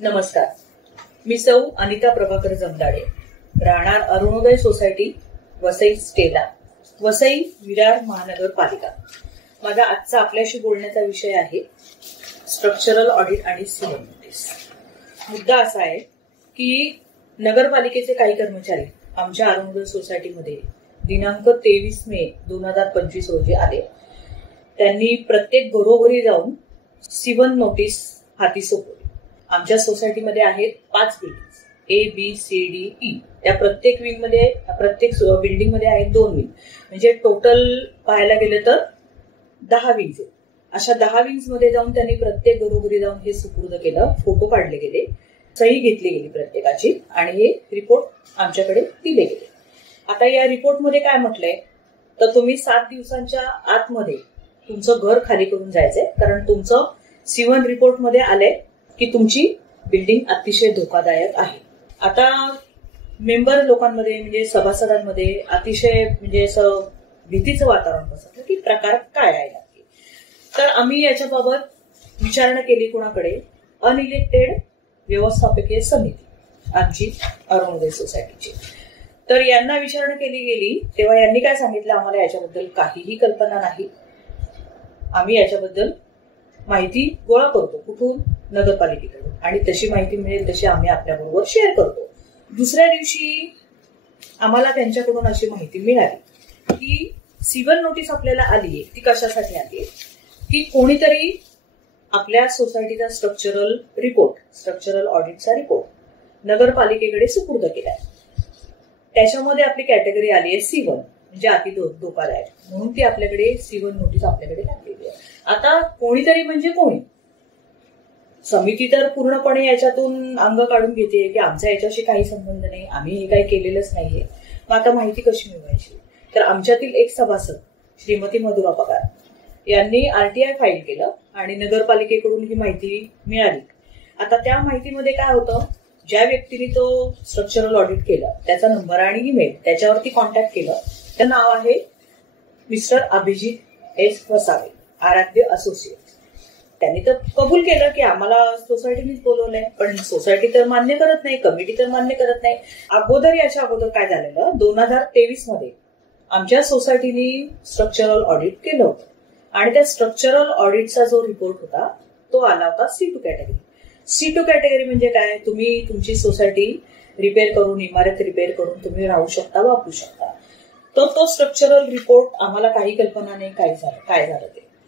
नमस्कार, मी सौ अनिता प्रभाकर जमदाडे, राहणार अरुणोदय सोसायटी, वसई स्टेला, वसई विरार महानगरपालिका. माझा आजचा आपल्याशी बोलण्याचा विषय आहे स्ट्रक्चरल ऑडिट आणि सिव्हिल नोटीस. मुद्दा असा आहे की नगरपालिकेचे काही कर्मचारी आमच्या अरुणोदय सोसायटीमध्ये दिनांक 23 मे 2025 रोजी आले. त्यांनी प्रत्येक घरोघरी जाऊन सिव्हिल नोटीस हाती सोपवली. आमच्या सोसायटीमध्ये आहेत 5 building, A, B, C, D, E. त्या प्रत्येक बिल्डिंग मध्ये आहेत 2 विंग, म्हणजे टोटल पाहायला गेलं तर 10 विंग्स आहेत. अशा 10 विंग्स मध्ये जाऊन त्यांनी प्रत्येक घरोघरी जाऊन हे सुपूर्द केलं. फोटो काढले गेले, सही घेतली गेली प्रत्येकाची आणि हे रिपोर्ट आमच्याकडे दिले गेले. आता या रिपोर्टमध्ये काय म्हटलंय तर तुम्ही 7 दिवसांच्या आतमध्ये तुमचं घर खाली करून जायचंय, कारण तुमचं सिव्हिल रिपोर्ट मध्ये आलंय की तुमची बिल्डिंग अतिशय धोकादायक आहे. आता मेंबर लोकांमध्ये म्हणजे सभासदांमध्ये अतिशय म्हणजे असं भीतीचं वातावरण पसरलं की प्रकार काय आहे नक्की. तर आम्ही याच्याबाबत विचारणा केली कोणाकडे, अनइलेक्टेड व्यवस्थापकीय समिती आमची अरुणोदय सोसायटीची. तर यांना विचारणा केली गेली तेव्हा यांनी काय सांगितलं, आम्हाला याच्याबद्दल काहीही कल्पना नाही. आम्ही याच्याबद्दल माहिती गोळा करतो कुठून, नगरपालिकेकडून, आणि तशी माहिती मिळेल तशी आम्ही आपल्याबरोबर शेअर करतो. दुसऱ्या दिवशी आम्हाला त्यांच्याकडून अशी माहिती मिळाली की सिव्हिल नोटीस आपल्याला आली. ती कशासाठी आली की कोणीतरी आपल्या सोसायटीचा स्ट्रक्चरल ऑडिटचा रिपोर्ट नगरपालिकेकडे सुपूर्द केलाय. त्याच्यामध्ये आपली कॅटेगरी आली आहे सिव्हिल, म्हणजे अति धोकादायक, म्हणून ती आपल्याकडे सिव्हिल नोटीस आपल्याकडे लागलेली आहे. आता कोणीतरी म्हणजे कोणी, समिती तर पूर्णपणे याच्यातून अंग काढून घेते की आमचा याच्याशी काही संबंध नाही, आम्ही हे काही केलेलंच नाहीये. मग आता माहिती कशी मिळवायची. तर आमच्यातील एक सभासद श्रीमती मधुरा पगार यांनी RTI फाईल केलं आणि नगरपालिकेकडून ही माहिती मिळाली. आता त्या माहितीमध्ये काय होतं, ज्या व्यक्तीने तो स्ट्रक्चरल ऑडिट केलं त्याचा नंबर आणि ईमेल त्याच्यावरती कॉन्टॅक्ट केलं. त्याचं नाव आहे मिस्टर अभिजित S. वसावे, आराध्य असोसिएट. त्यांनी तर कबूल केलं की आम्हाला सोसायटीनेच बोलवलंय, पण सोसायटी तर मान्य करत नाही, कमिटी तर मान्य करत नाही. याच्या अगोदर काय झालेलं, 2023 मध्ये आमच्या सोसायटीने स्ट्रक्चरल ऑडिट केलं होतं आणि त्या स्ट्रक्चरल ऑडिटचा जो रिपोर्ट होता तो आला होता C2 कॅटेगरी. C2 कॅटेगरी म्हणजे काय, तुम्ही तुमची सोसायटी रिपेअर करून, इमारत रिपेअर करून तुम्ही राहू शकता, वापरू शकता. तर तो स्ट्रक्चरल रिपोर्ट आम्हाला काही कल्पना नाही काय झालं ते.